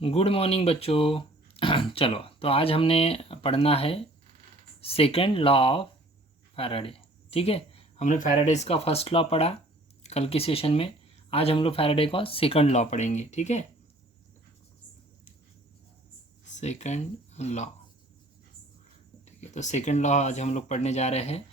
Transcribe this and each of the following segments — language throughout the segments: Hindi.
गुड मॉर्निंग बच्चों। चलो तो आज हमने पढ़ना है सेकंड लॉ ऑफ फैराडे। ठीक है, हमने फैराडेज का फर्स्ट लॉ पढ़ा कल के सेशन में। आज हम लोग फैराडे का सेकंड लॉ पढ़ेंगे। ठीक है, सेकंड लॉ। ठीक है, तो सेकंड लॉ आज हम लोग पढ़ने जा रहे हैं।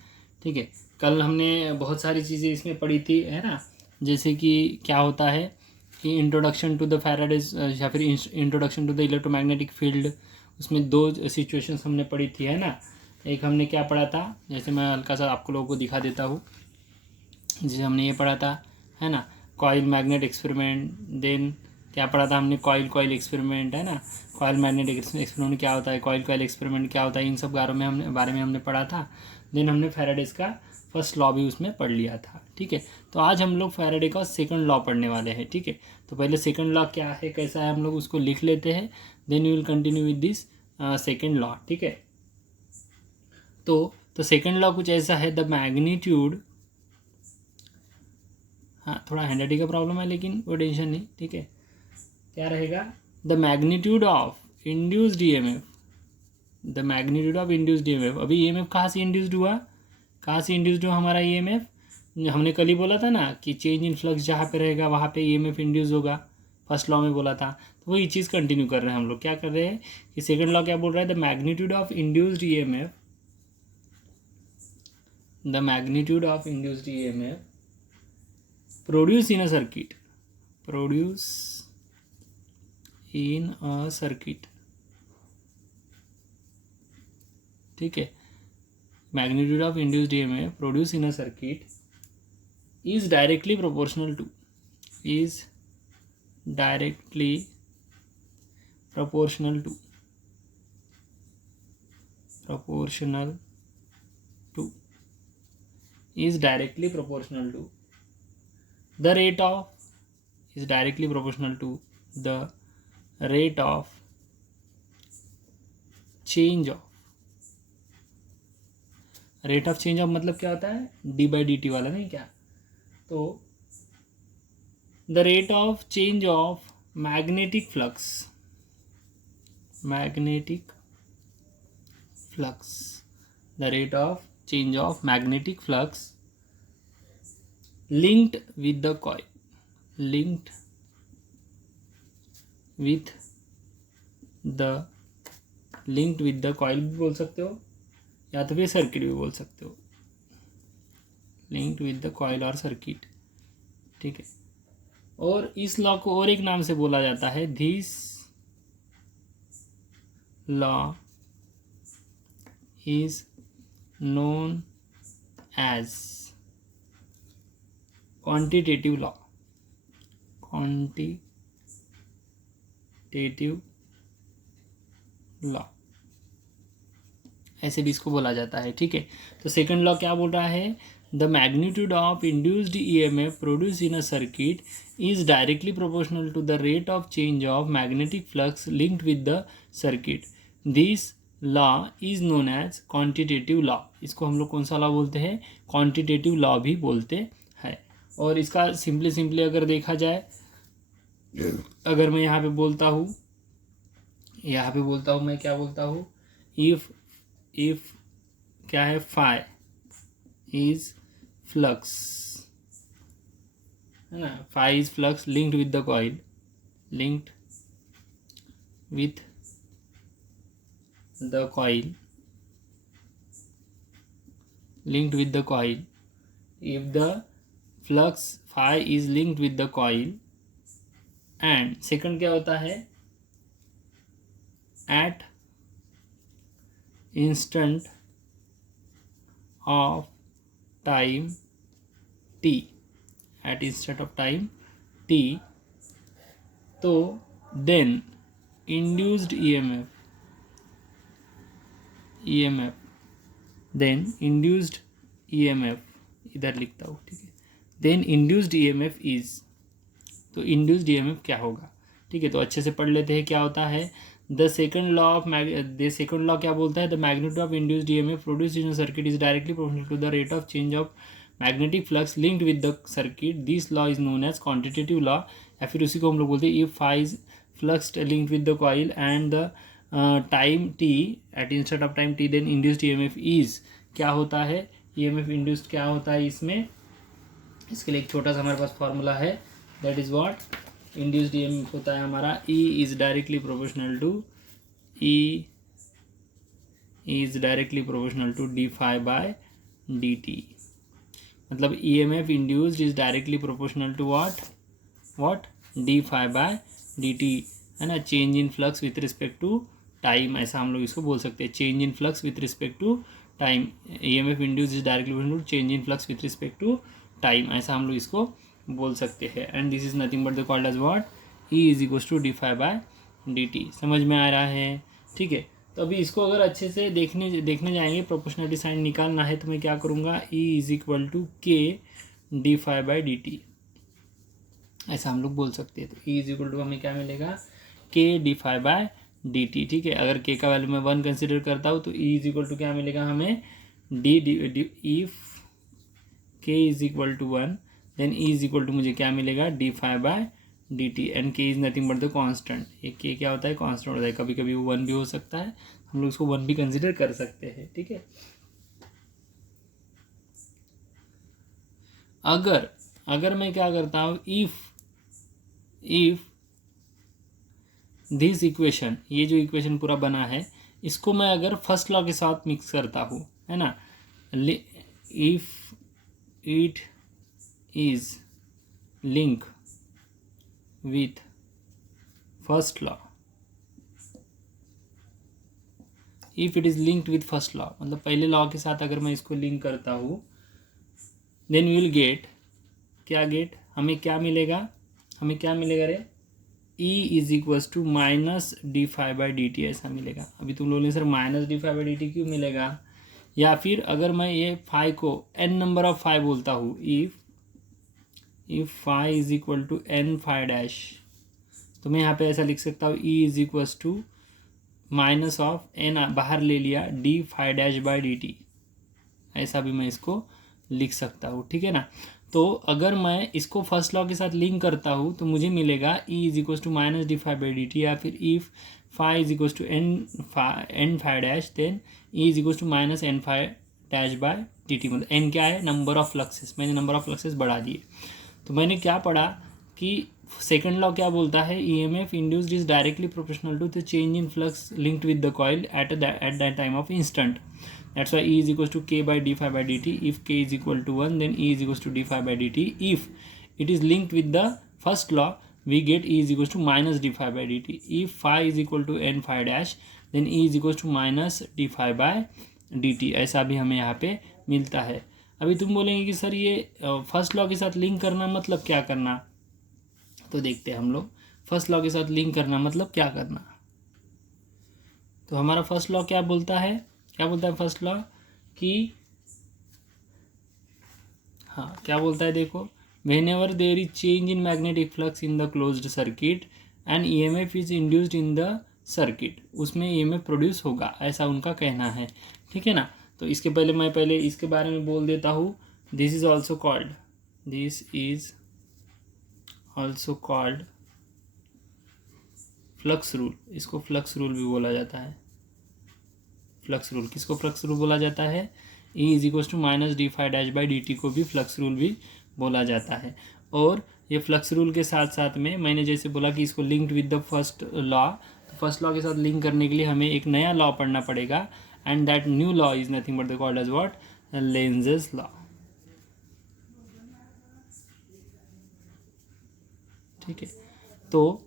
ठीक है, कल हमने बहुत सारी चीज़ें इसमें पढ़ी थी, है ना। जैसे कि क्या होता है कि इंट्रोडक्शन टू द फैराडेज या फिर introduction to the electromagnetic field, उसमें दो सिचुएशंस हमने पढ़ी थी, है ना। एक हमने क्या पढ़ा था, जैसे मैं हल्का सा आपको लोगों को दिखा देता हूँ। जैसे हमने ये पढ़ा था, है ना, कॉइल मैग्नेट एक्सपेरिमेंट। देन क्या पढ़ा था हमने, कॉइल कॉइल एक्सपेरिमेंट, है ना। कॉइल मैग्नेटिक एक्सपेरिमेंट क्या होता है, कॉइल कॉइल एक्सपेरिमेंट क्या होता है, इन सब बारे में हमने पढ़ा था। देन हमने फैराडेज का फर्स्ट लॉ भी उसमें पढ़ लिया था। ठीक है, तो आज हम लोग फैराडे का सेकंड लॉ पढ़ने वाले हैं। ठीक है, तो पहले सेकंड लॉ क्या है, कैसा है, हम लोग उसको लिख लेते हैं। Then you will continue with this second law. ठीक है, तो सेकंड लॉ कुछ ऐसा है, द मैग्नीट्यूड, हाँ थोड़ा हैंडराइटिंग का प्रॉब्लम है लेकिन वो टेंशन नहीं। ठीक है, क्या रहेगा, the magnitude of induced EMF, the magnitude of induced EMF. अभी ईएमएफ कहाँ से इंड्यूस्ड हुआ, कहाँ से इंड्यूस्ड हुआ हमारा ईएमएफ। हमने कल ही बोला था ना कि चेंज इन फ्लक्स जहाँ पे रहेगा वहाँ पे ईएमएफ इंड्यूस होगा, फर्स्ट लॉ में बोला था। तो वही चीज़ कंटिन्यू कर रहे हैं हम लोग। क्या कर रहे हैं कि सेकंड लॉ क्या बोल रहा है, the magnitude of induced EMF, the magnitude of induced EMF produce in a circuit, produce in a circuit। ठीक है, magnitude of induced EMF produced in a circuit is directly proportional to, is directly proportional to, proportional to, is directly proportional to the rate of, is directly proportional to the rate of change of, rate of change of मतलब क्या होता है, डी बाई डी टी वाला, नहीं क्या। तो the rate of change of magnetic flux, magnetic flux, the rate of change of magnetic flux linked with the coil, linked with the, linked with the coil भी बोल सकते हो या तो फिर सर्किट भी बोल सकते हो, linked with the coil और सर्किट। ठीक है, और इस लॉ को और एक नाम से बोला जाता है, this law is known as quantitative law, quantitative law ऐसे भी इसको बोला जाता है। ठीक है, तो सेकंड लॉ क्या बोल रहा है, the magnitude of induced EMF produce in a circuit is directly proportional to the rate of change of magnetic flux linked with the circuit. This law is known as quantitative law. इसको हम लोग कौन सा लॉ बोलते हैं, क्वांटिटेटिव लॉ भी बोलते हैं। और इसका सिंपली अगर देखा जाए, अगर मैं यहाँ पे बोलता हूँ, मैं क्या बोलता हूँ, इफ क्या है, फाई इज फ्लक्स, है ना, phi is flux linked with the coil, linked with the coil, linked with the coil, if the flux phi is linked with the coil, and second क्या होता है, at instant of time t, at instant of time t, तो then induced EMF, then induced EMF, इधर लिखता हूँ, ठीक है, देन इंड्यूस्ड ईएमएफ इज, तो इंड्यूस्ड ईएमएफ क्या होगा। ठीक है, तो अच्छे से पढ़ लेते हैं क्या होता है। The second law of second law क्या बोलता है, the magnitude of induced EMF produced in circuit is directly proportional to the rate of change of magnetic flux linked with the circuit. This law is known as quantitative law, या फिर उसी को हम लोग बोलते हैं if flux linked with the coil and the time t at instant of time t, then induced EMF is, क्या होता है EMF induced क्या होता है इसमें, इसके लिए एक छोटा सा हमारे पास फॉर्मूला है, that is what, induced EMF होता है हमारा E is directly proportional to d phi by D t. मतलब EMF induced is directly proportional to what d phi by D t, है ना, change in flux with respect to time, ऐसा हम लोग इसको बोल सकते हैं, change in flux with respect to time. EMF induced is directly proportional to change in flux with respect to time, ऐसा हम लोग इसको बोल सकते हैं। And this is nothing but the called as what, E is equals to d phi by D t. समझ में आ रहा है? ठीक है, तो अभी इसको अगर अच्छे से देखने जाएंगे, प्रोपोर्शनलिटी साइन निकालना है, तो मैं क्या करूँगा, E is equal to k d phi by D t, ऐसा हम लोग बोल सकते हैं। तो E इज इक्वल टू हमें क्या मिलेगा, k d phi by D t. ठीक है, अगर के का वैल्यू मैं 1 कंसिडर करता हूँ तो E इज इक्वल टू क्या मिलेगा हमें, if K is equal to 1 then E is equal to मुझे क्या मिलेगा, D phi by D T, and K is nothing but the constant. ये के क्या होता है, कांस्टेंट होता है, कभी कभी वो 1 भी हो सकता है, हम लोग उसको 1 भी कंसिडर कर सकते हैं। ठीक है, अगर मैं क्या करता हूँ, इफ दिस इक्वेशन, ये जो इक्वेशन पूरा बना है, इसको मैं अगर फर्स्ट लॉ के साथ मिक्स करता हूँ, है ना, if it is link with first law, if it is linked with first law, मतलब पहले लॉ के साथ अगर मैं इसको लिंक करता हूँ, देन वी विल गेट, क्या गेट, हमें क्या मिलेगा रे, E is equals to minus d phi by d t, ऐसा मिलेगा। अभी तुम लोगों ने sir minus d phi by d t क्यों मिलेगा, या फिर अगर मैं ये फाई को n नंबर ऑफ फाई बोलता हूँ, if phi is equal to n phi dash, तो मैं यहाँ पे ऐसा लिख सकता हूँ, E is equals to minus of n बाहर ले लिया d phi dash by d t, ऐसा भी मैं इसको लिख सकता हूँ। ठीक है ना, तो अगर मैं इसको फर्स्ट लॉ के साथ लिंक करता हूँ तो मुझे मिलेगा E is equals to minus d phi by d t, या फिर if phi is equals to n phi dash, then E is equals to minus n phi dash by D t. मतलब n क्या है, नंबर ऑफ फ्लक्सेस, मैंने नंबर ऑफ फ्लक्सेस बढ़ा दिए। तो मैंने क्या पढ़ा कि सेकेंड लॉ क्या बोलता है, EMF induced is directly proportional to the change in flux linked with the coil at that time of instant. That's why E is equals to K by d phi by dt. If K is equal to 1, then E is equals to d phi by dt. If it is linked with the first law, we get E is equals to minus d phi by dt. If phi is equal to n phi dash, then E is equals to minus d phi by dt. ऐसा भी हमें यहाँ पे मिलता है। अभी तुम बोलेंगे कि सर ये फर्स्ट लॉ के साथ लिंक करना मतलब क्या करना, तो देखते हैं हम लोग, फर्स्ट लॉ के साथ लिंक करना मतलब क्या करना। तो हमारा फर्स्ट लॉ क्या बोलता है, फर्स्ट लॉ कि, हाँ क्या बोलता है, देखो, whenever there is change in magnetic flux in the closed circuit and EMF is induced in the circuit, उसमें EMF प्रोड्यूस होगा, ऐसा उनका कहना है। ठीक है ना, तो इसके पहले मैं इसके बारे में बोल देता हूँ। This is also called flux rule, इसको फ्लक्स रूल भी बोला जाता है। फ्लक्स रूल, किसको फ्लक्स रूल बोला जाता है, E is equals to minus d phi dash by d t को भी फ्लक्स रूल भी बोला जाता है। और ये फ्लक्स रूल के साथ साथ में मैंने जैसे बोला कि इसको linked with the first law, तो फर्स्ट लॉ के साथ लिंक करने के लिए हमें एक नया लॉ पढ़ना पड़ेगा, and that new law is nothing but the called as what, Lenz's law. ठीक है, तो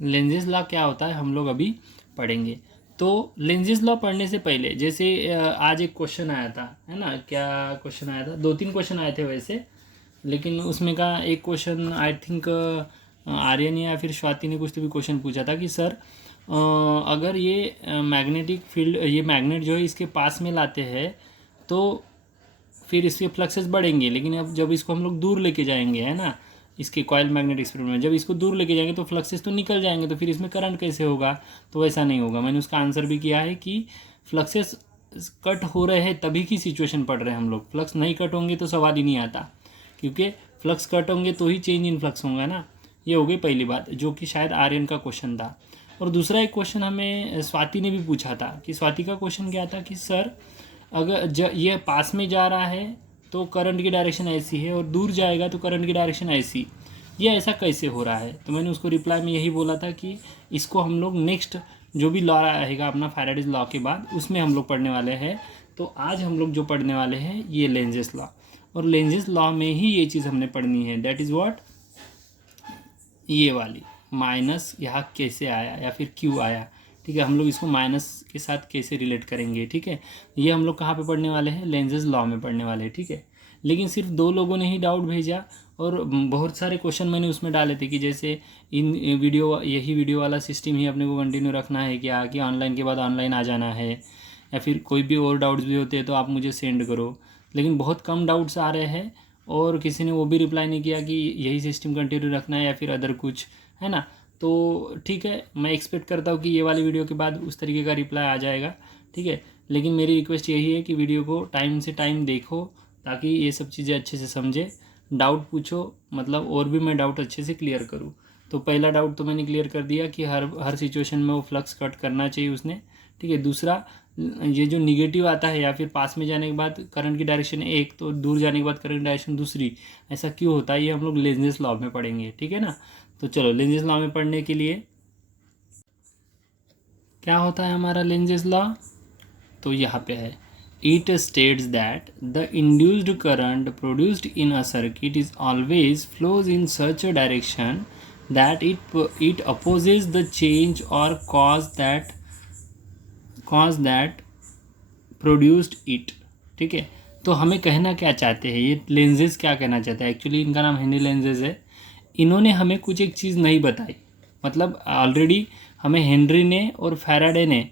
लेंजेस लॉ क्या होता है हम लोग अभी पढ़ेंगे। तो लेंजेस लॉ पढ़ने से पहले, जैसे आज एक क्वेश्चन आया था, है ना, क्या क्वेश्चन आया था, 2-3 क्वेश्चन आए थे वैसे, लेकिन उसमें का एक क्वेश्चन आई थिंक आर्यन या फिर स्वाति ने कुछ तो भी क्वेश्चन पूछा था कि सर अगर ये मैग्नेटिक फील्ड, ये मैग्नेट जो है इसके पास में लाते हैं तो फिर इसके फ्लक्सेस बढ़ेंगे, लेकिन अब जब इसको हम लोग दूर लेके जाएंगे, है ना, इसके कॉइल मैग्नेट एक्सपेरिमेंट में जब इसको दूर लेके जाएंगे तो फ्लक्सेस तो निकल जाएंगे, तो फिर इसमें करंट कैसे होगा, तो वैसा नहीं होगा। मैंने उसका आंसर भी किया है कि फ्लक्सेस कट हो रहे हैं तभी की सिचुएशन पढ़ रहे हैं हम लोग, फ्लक्स नहीं कट होंगे तो सवाल ही नहीं आता, क्योंकि फ्लक्स कट होंगे तो ही चेंज इन फ्लक्स होगा ना, ये हो गई पहली बात, जो कि शायद आर्यन का क्वेश्चन था। और दूसरा एक क्वेश्चन हमें स्वाति ने भी पूछा था, कि स्वाति का क्वेश्चन क्या था कि सर अगर ये पास में जा रहा है तो करंट की डायरेक्शन ऐसी है, और दूर जाएगा तो करंट की डायरेक्शन ऐसी, ये ऐसा कैसे हो रहा है। तो मैंने उसको रिप्लाई में यही बोला था कि इसको हम लोग नेक्स्ट जो भी लॉ रहेगा अपना फैराडेज लॉ के बाद, उसमें हम लोग पढ़ने वाले हैं। तो आज हम लोग जो पढ़ने वाले हैं ये लेंजेस लॉ, और लेंजेस लॉ में ही ये चीज़ हमने पढ़नी है, दैट इज़ व्हाट, ये वाली माइनस यहाँ कैसे आया या फिर क्यों आया। ठीक है, हम लोग इसको माइनस के साथ कैसे रिलेट करेंगे। ठीक है, ये हम लोग कहाँ पे पढ़ने वाले हैं, लेंजेस लॉ में पढ़ने वाले हैं। ठीक है, लेकिन सिर्फ 2 लोगों ने ही डाउट भेजा, और बहुत सारे क्वेश्चन मैंने उसमें डाले थे कि जैसे यही वीडियो वाला सिस्टम ही अपने को कंटिन्यू रखना है क्या, कि ऑनलाइन के बाद ऑनलाइन आ जाना है, या फिर कोई भी और डाउट्स भी होते हैं तो आप मुझे सेंड करो। लेकिन बहुत कम डाउट्स आ रहे हैं, और किसी ने वो भी रिप्लाई नहीं किया कि यही सिस्टम कंटिन्यू रखना है या फिर अदर कुछ, है ना। तो ठीक है, मैं एक्सपेक्ट करता हूँ कि ये वाली वीडियो के बाद उस तरीके का रिप्लाई आ जाएगा। ठीक है, लेकिन मेरी रिक्वेस्ट यही है कि वीडियो को टाइम से टाइम देखो, ताकि ये सब चीज़ें अच्छे से समझे, डाउट पूछो, मतलब और भी मैं डाउट अच्छे से क्लियर करूँ। तो पहला डाउट तो मैंने क्लियर कर दिया कि हर सिचुएशन में वो फ्लक्स कट करना चाहिए उसने। ठीक है, दूसरा ये जो निगेटिव आता है या फिर पास में जाने के बाद करंट की डायरेक्शन एक तो दूर जाने के बाद करंट की डायरेक्शन दूसरी, ऐसा क्यों होता है, ये हम लोग लेंजेस लॉ में पढ़ेंगे। ठीक है ना। तो चलो, लेंजेस लॉ में पढ़ने के लिए क्या होता है हमारा लेंजेस लॉ, तो यहाँ पे है, it states that the induced current produced in a circuit is always flows in such a direction that it opposes the change और कॉज दैट प्रोड्यूस्ड इट। ठीक है, तो हमें कहना क्या चाहते हैं, ये लेंजेस क्या कहना चाहते हैं, एक्चुअली इनका नाम हेनरी लेंजेस है। इन्होंने हमें कुछ एक चीज़ नहीं बताई, मतलब ऑलरेडी हमें हेनरी ने और फैराडे ने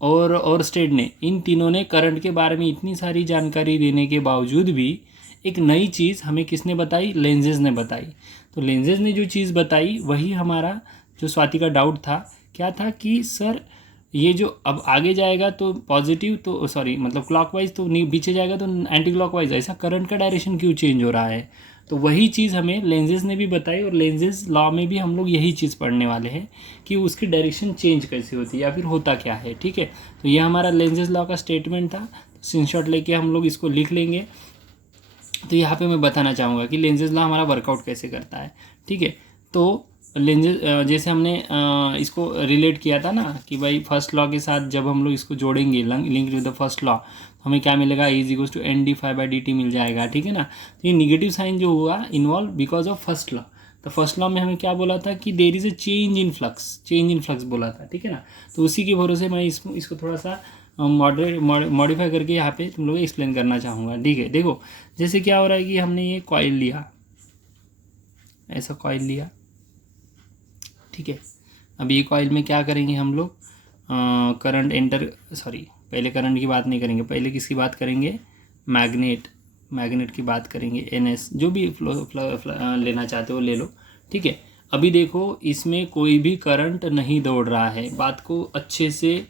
और स्टेड ने, इन तीनों ने करंट के बारे में इतनी सारी जानकारी देने के बावजूद भी एक नई चीज़ हमें किसने बताई, लेंजेस ने बताई। तो लेंजेस ने जो चीज़ बताई वही हमारा जो स्वाति का डाउट था, क्या था कि सर ये जो अब आगे जाएगा तो पॉजिटिव, तो सॉरी मतलब क्लॉकवाइज, तो पीछे जाएगा तो एंटी क्लॉकवाइज, ऐसा करंट का डायरेक्शन क्यों चेंज हो रहा है। तो वही चीज़ हमें लेंजेस ने भी बताई, और लेंजेस लॉ में भी हम लोग यही चीज़ पढ़ने वाले हैं कि उसकी डायरेक्शन चेंज कैसे होती है या फिर होता क्या है। ठीक है, तो ये हमारा लेंजेस लॉ का स्टेटमेंट था, स्क्रीनशॉट लेके हम लोग इसको लिख लेंगे। तो यहाँ पे मैं बताना चाहूँगा कि लेंजेस लॉ हमारा वर्कआउट कैसे करता है। ठीक है, तो लेंजेस जैसे हमने इसको रिलेट किया था ना कि भाई फर्स्ट लॉ के साथ जब हम लोग इसको जोड़ेंगे link with the first law, तो हमें क्या मिलेगा, E = NdΦ/dt मिल जाएगा। ठीक है ना। तो ये निगेटिव साइन जो हुआ involve because of first law. तो फर्स्ट लॉ में हमें क्या बोला था कि there is a change in flux बोला था। ठीक है ना। तो उसी के भरोसे मैं इसको थोड़ा सा मॉडिफाई करके यहाँ पे तुम लोग एक्सप्लेन करना चाहूँगा। ठीक है, देखो जैसे क्या हो रहा है कि हमने ये कॉइल लिया, ऐसा कॉइल लिया। ठीक है, अब ये कॉइल में क्या करेंगे हम लोग, करंट पहले करंट की बात नहीं करेंगे, पहले किसकी बात करेंगे, मैग्नेट की बात करेंगे। NS जो भी फ्लो लेना चाहते हो ले लो। ठीक है, अभी देखो इसमें कोई भी करंट नहीं दौड़ रहा है, बात को अच्छे से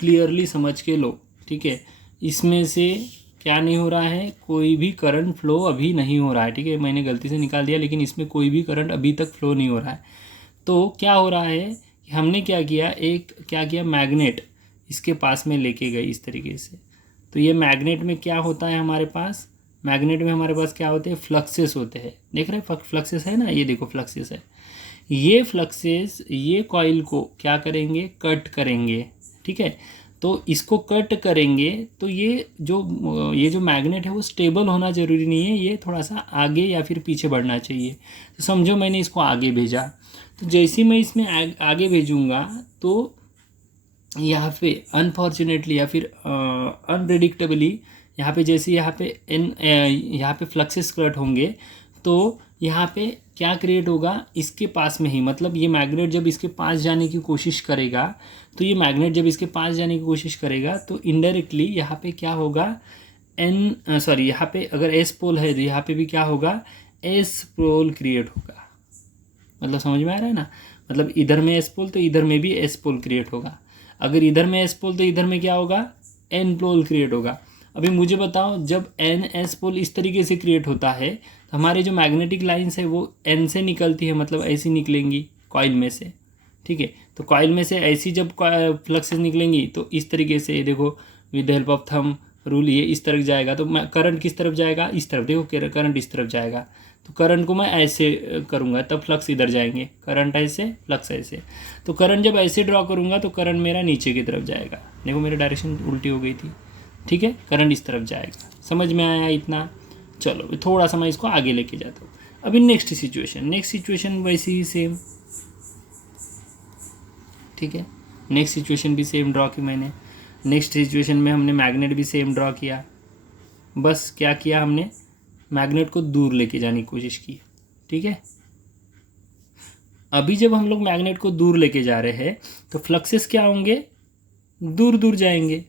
क्लियरली समझ के लो। ठीक है, इसमें से क्या नहीं हो रहा है, कोई भी करंट फ्लो अभी नहीं हो रहा है। ठीक है, मैंने गलती से निकाल दिया, लेकिन इसमें कोई भी करंट अभी तक फ्लो नहीं हो रहा है। तो क्या हो रहा है कि हमने क्या किया, मैग्नेट इसके पास में लेके गए इस तरीके से। तो ये मैग्नेट में क्या होता है, हमारे पास क्या होते हैं, फ्लक्सेस होते हैं। देख रहे हैं फ्लक्सेस है ना, ये देखो फ्लक्सेस है। ये फ्लक्सेस ये कॉइल को क्या करेंगे, कट करेंगे। ठीक है, तो इसको कट करेंगे तो ये जो मैग्नेट है वो स्टेबल होना ज़रूरी नहीं है, ये थोड़ा सा आगे या फिर पीछे बढ़ना चाहिए। तो समझो मैंने इसको आगे भेजा, तो जैसे मैं इसमें आगे भेजूँगा तो यहाँ पे अनफॉर्चुनेटली या फिर अनप्रेडिक्टेबली यहाँ पे फ्लक्सेस कट होंगे, तो यहाँ पे क्या क्रिएट होगा, इसके पास में ही, मतलब ये मैग्नेट जब इसके पास जाने की कोशिश करेगा, तो इनडायरेक्टली यहाँ पे क्या होगा, यहाँ पे अगर S पोल है तो यहाँ पे भी क्या होगा, S पोल क्रिएट होगा। मतलब समझ में आ रहा है ना, मतलब इधर में S पोल तो इधर में भी S पोल क्रिएट होगा। अगर इधर में S पोल तो इधर में क्या होगा, N पोल क्रिएट होगा। अभी मुझे बताओ, जब एन एस पोल इस तरीके से क्रिएट होता है तो हमारे जो मैग्नेटिक लाइंस है वो एन से निकलती है, मतलब ऐसी निकलेंगी कॉइल में से, ठीक है। तो कॉइल में से ऐसी जब फ्लक्सेस निकलेंगी तो इस तरीके से देखो, with the help of thumb rule ये इस तरफ जाएगा, तो मैं करंट किस तरफ जाएगा, इस तरफ। देखो करंट इस तरफ जाएगा, तो करंट को मैं ऐसे करूँगा तब फ्लक्स इधर जाएंगे, करंट ऐसे फ्लक्स ऐसे। तो करंट जब ऐसे ड्रॉ करूँगा तो करंट मेरा नीचे की तरफ जाएगा। देखो मेरी डायरेक्शन उल्टी हो गई थी, ठीक है, करंट इस तरफ जाएगा। समझ में आया इतना? चलो थोड़ा सा मैं इसको आगे लेके जाता हूँ। अभी नेक्स्ट सिचुएशन वैसी ही सेम, ठीक है। नेक्स्ट सिचुएशन भी सेम ड्रॉ की मैंने। नेक्स्ट सिचुएशन में हमने मैग्नेट भी सेम ड्रॉ किया, बस क्या किया हमने, मैग्नेट को दूर लेके जाने की कोशिश की, ठीक है। अभी जब हम लोग मैग्नेट को दूर लेके जा रहे हैं तो फ्लक्सेस क्या होंगे, दूर दूर जाएंगे।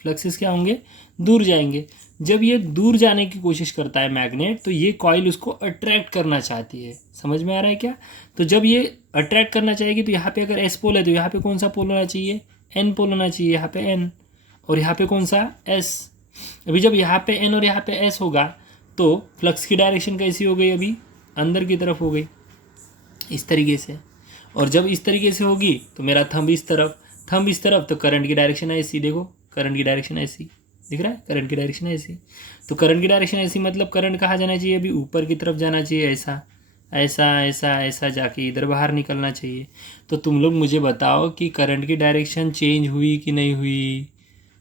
फ्लक्सेस क्या होंगे, दूर जाएंगे। जब ये दूर जाने की कोशिश करता है मैग्नेट, तो ये कॉइल उसको अट्रैक्ट करना चाहती है। समझ में आ रहा है क्या? तो जब ये अट्रैक्ट करना चाहेगी तो यहाँ पे अगर एस पोल है तो यहाँ पे कौन सा पोल होना चाहिए, एन पोल होना चाहिए, यहाँ पे एन, और यहाँ पे कौन सा, एस। अभी जब यहाँ पे एन और यहाँ पे एस होगा तो फ्लक्स की डायरेक्शन कैसी हो गई, अभी अंदर की तरफ हो गई, इस तरीके से। और जब इस तरीके से होगी तो मेरा थंब इस तरफ, तो करंट की डायरेक्शन ऐसी, देखो करंट की डायरेक्शन ऐसी दिख रहा है, करंट की डायरेक्शन ऐसी। तो करंट की डायरेक्शन ऐसी मतलब करंट कहाँ जाना चाहिए, अभी ऊपर की तरफ जाना चाहिए, ऐसा ऐसा ऐसा ऐसा जाके इधर बाहर निकलना चाहिए। तो तुम लोग मुझे बताओ कि करंट की डायरेक्शन चेंज हुई कि नहीं हुई?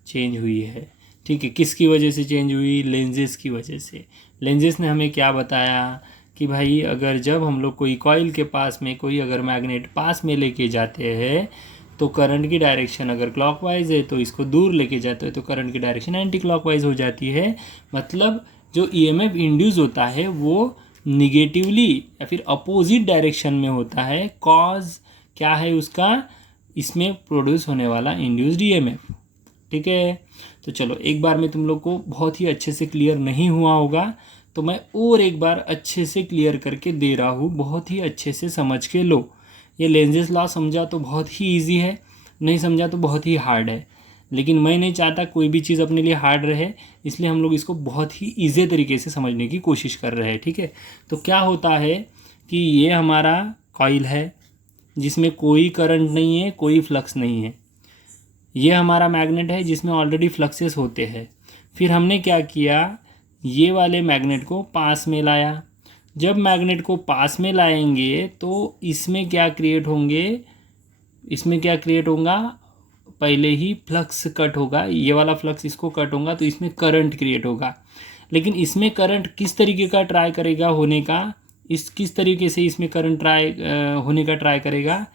चेंज हुई है, ठीक है। किसकी वजह से चेंज हुई? लेंजेस की वजह से। लेंजेस ने हमें क्या बताया कि भाई अगर जब हम लोग कोई कॉइल के पास में कोई अगर मैग्नेट पास में लेके जाते हैं तो करंट की डायरेक्शन अगर क्लॉकवाइज है तो इसको दूर लेके जाते हैं तो करंट की डायरेक्शन एंटी क्लॉकवाइज हो जाती है। मतलब जो ईएमएफ इंड्यूस होता है वो निगेटिवली या फिर अपोजिट डायरेक्शन में होता है। कॉज क्या है उसका, इसमें प्रोड्यूस होने वाला इंड्यूस्ड ईएमएफ, ठीक है। तो चलो एक बार में तुम लोग को बहुत ही अच्छे से क्लियर नहीं हुआ होगा तो मैं और एक बार अच्छे से क्लियर करके दे रहा हूँ, बहुत ही अच्छे से समझ के लो। ये लेंजेस लॉ समझा तो बहुत ही इजी है, नहीं समझा तो बहुत ही हार्ड है। लेकिन मैं नहीं चाहता कोई भी चीज़ अपने लिए हार्ड रहे, इसलिए हम लोग इसको बहुत ही ईजी तरीके से समझने की कोशिश कर रहे हैं, ठीक है। तो क्या होता है कि ये हमारा कॉइल है जिसमें कोई करंट नहीं है, कोई फ्लक्स नहीं है। ये हमारा मैग्नेट है जिसमें ऑलरेडी फ्लक्सेस होते हैं। फिर हमने क्या किया, ये वाले मैग्नेट को पास में लाया। जब मैग्नेट को पास में लाएंगे तो इसमें क्या क्रिएट होंगे, इसमें क्या क्रिएट होगा, पहले ही फ्लक्स कट होगा, ये वाला फ्लक्स इसको कट होगा तो इसमें करंट क्रिएट होगा। लेकिन इसमें करंट किस तरीके का ट्राई करेगा होने का, इस किस तरीके से इसमें करंट होने का ट्राई करेगा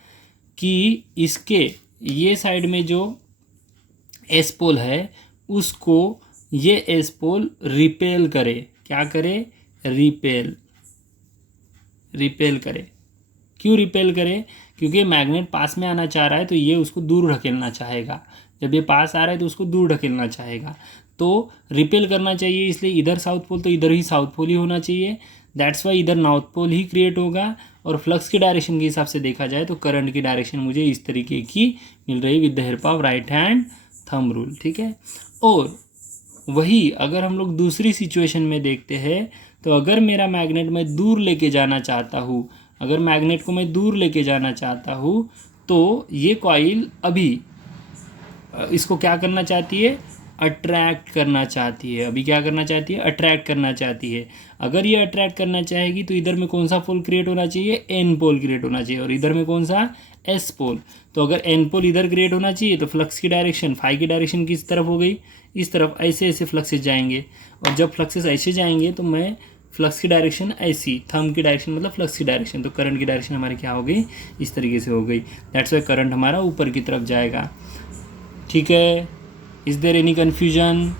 कि इसके ये साइड में जो एस पोल है उसको ये एस पोल रिपेल करे। क्या करे, रिपेल करे। क्यों रिपेल करे, क्योंकि मैग्नेट पास में आना चाह रहा है तो ये उसको दूर ढकेलना चाहेगा। जब ये पास आ रहा है तो उसको दूर ढकेलना चाहेगा, तो रिपेल करना चाहिए। इसलिए इधर साउथ पोल तो इधर ही साउथ पोल ही होना चाहिए। दैट्स वाई इधर नॉर्थ पोल ही क्रिएट होगा। और फ्लक्स की डायरेक्शन के हिसाब से देखा जाए तो करंट की डायरेक्शन मुझे इस तरीके की मिल रही with the help of right hand thumb rule, ठीक है। और वही अगर हम लोग दूसरी सिचुएशन में देखते हैं तो अगर मेरा मैग्नेट मैं दूर लेके जाना चाहता हूँ, अगर मैग्नेट को मैं दूर लेके जाना चाहता हूँ तो ये कॉइल अभी इसको क्या करना चाहती है, अट्रैक्ट करना चाहती है। अभी क्या करना चाहती है, अट्रैक्ट करना चाहती है। अगर ये अट्रैक्ट करना चाहेगी तो इधर में कौन सा पोल क्रिएट होना चाहिए, एन पोल क्रिएट होना चाहिए, और इधर में कौन सा, एस पोल। तो अगर एन पोल इधर क्रिएट होना चाहिए तो फ्लक्स की डायरेक्शन, फाई की डायरेक्शन किस तरफ हो गई, इस तरफ। ऐसे ऐसे फ्लक्सेस जाएंगे, और जब फ्लक्सेस ऐसे जाएंगे तो मैं फ्लक्स की डायरेक्शन ऐसी, थंब की डायरेक्शन मतलब फ्लक्स की डायरेक्शन, तो करंट की डायरेक्शन हमारी क्या हो गई, इस तरीके से हो गई। दैट्स वाई करंट हमारा ऊपर की तरफ जाएगा, ठीक है। Is there any confusion?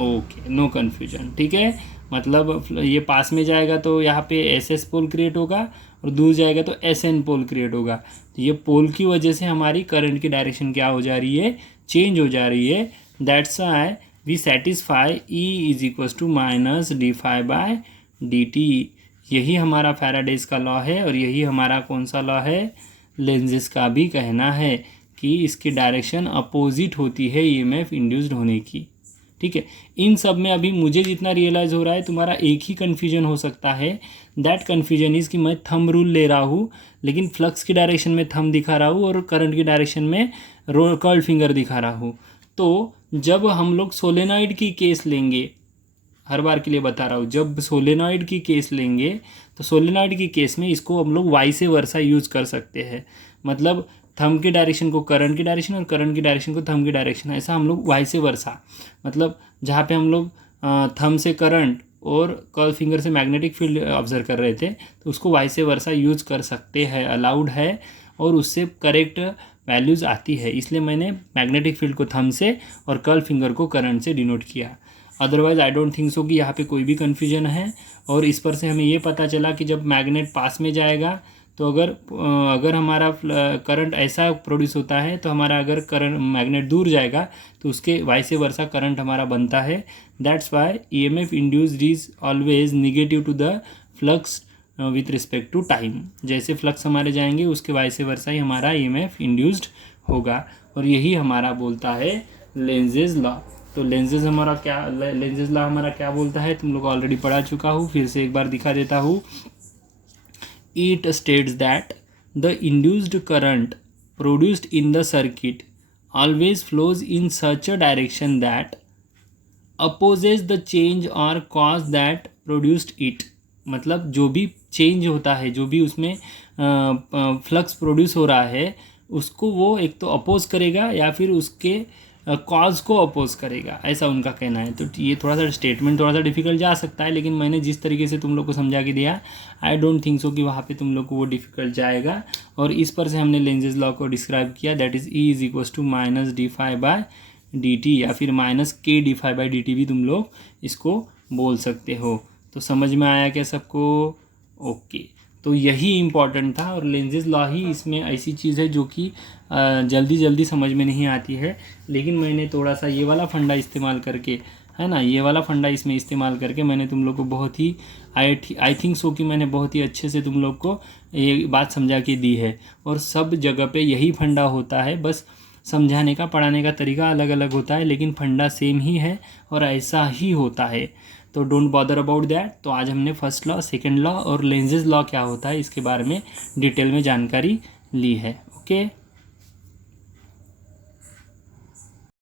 Okay, no confusion, ठीक है। मतलब ये पास में जाएगा तो यहाँ पे एस एस पोल क्रिएट होगा, और दूर जाएगा तो एस एन पोल क्रिएट होगा। तो ये पोल की वजह से हमारी करंट की डायरेक्शन क्या हो जा रही है, चेंज हो जा रही है। That's why we satisfy E is equals to minus d phi by D t. यही हमारा फैराडेज का लॉ है, और यही हमारा कौन सा लॉ है, लेंजेस का भी कहना है कि इसकी डायरेक्शन अपोजिट होती है ईएमएफ इंड्यूस्ड होने की, ठीक है। इन सब में अभी मुझे जितना रियलाइज़ हो रहा है, तुम्हारा एक ही कन्फ्यूजन हो सकता है, दैट कन्फ्यूजन इज़ कि मैं थंब रूल ले रहा हूँ लेकिन फ्लक्स की डायरेक्शन में थंब दिखा रहा हूँ और करंट की डायरेक्शन में कर्ल फिंगर दिखा रहा हूँ। तो जब हम लोग सोलेनॉइड की केस लेंगे, हर बार के लिए बता रहा हूँ, जब सोलेनॉइड की केस लेंगे तो सोलेनॉइड की केस में इसको हम लोग वाइस वर्सा यूज़ कर सकते हैं। मतलब थंब की डायरेक्शन को करंट की डायरेक्शन और करंट की डायरेक्शन को थंब की डायरेक्शन, ऐसा हम लोग वाइस वर्सा, मतलब जहाँ पे हम लोग थंब से करंट और कर्ल फिंगर से मैग्नेटिक फील्ड ऑब्जर्व कर रहे थे तो उसको वाइस वर्सा यूज़ कर सकते हैं, अलाउड है और उससे करेक्ट वैल्यूज़ आती है। इसलिए मैंने मैग्नेटिक फील्ड को थंब से और कर्ल फिंगर को करंट से डिनोट किया। Otherwise I don't think so कि यहाँ पे कोई भी कन्फ्यूजन है। और इस पर से हमें ये पता चला कि जब मैग्नेट पास में जाएगा तो अगर हमारा करंट ऐसा प्रोड्यूस होता है, तो हमारा अगर करंट मैग्नेट दूर जाएगा तो उसके वाइस वर्सा करंट हमारा बनता है। That's why EMF induced is always negative to the flux with respect to time. जैसे फ्लक्स हमारे जाएंगे उसके वाइस वर्सा ही हमारा EMF इंड्यूस्ड होगा, और यही हमारा बोलता है लेंजेज लॉ। तो लेंजेज लॉ हमारा क्या बोलता है, तुम लोग ऑलरेडी पढ़ा चुका हूँ, फिर से एक बार दिखा देता हूँ। It states that the induced current produced in the circuit always flows in such a direction that opposes the change or cause that produced it। मतलब जो भी चेंज होता है, जो भी उसमें फ्लक्स प्रोड्यूस हो रहा है, उसको वो एक तो अपोज करेगा या फिर उसके कॉज को अपोज करेगा, ऐसा उनका कहना है। तो ये थोड़ा सा स्टेटमेंट थोड़ा सा डिफिकल्ट जा सकता है, लेकिन मैंने जिस तरीके से तुम लोग को समझा के दिया, आई डोंट थिंक सो कि वहाँ पे तुम लोग को वो डिफिकल्ट जाएगा। और इस पर से हमने लेंजेज लॉ को डिस्क्राइब किया, that is E is equals to minus d∅/dt या फिर माइनस k d∅/dt भी तुम लोग इसको बोल सकते हो। तो समझ में आया क्या सबको? ओके, तो यही इम्पॉर्टेंट था। और लेंजेज लॉ ही इसमें ऐसी चीज़ है जो कि जल्दी जल्दी समझ में नहीं आती है, लेकिन मैंने थोड़ा सा ये वाला फंडा इस्तेमाल करके, है ना, ये वाला फंडा इसमें इस्तेमाल करके मैंने तुम लोग को बहुत ही आई थिंक सो कि मैंने बहुत ही अच्छे से तुम लोग को ये बात समझा के दी है। और सब जगह पे यही फंडा होता है, बस समझाने का पढ़ाने का तरीका अलग अलग होता है, लेकिन फंडा सेम ही है और ऐसा ही होता है। तो डोंट बॉदर अबाउट दैट। तो आज हमने फर्स्ट लॉ, सेकेंड लॉ और लेंजेज लॉ क्या होता है इसके बारे में डिटेल में जानकारी ली है। ओके।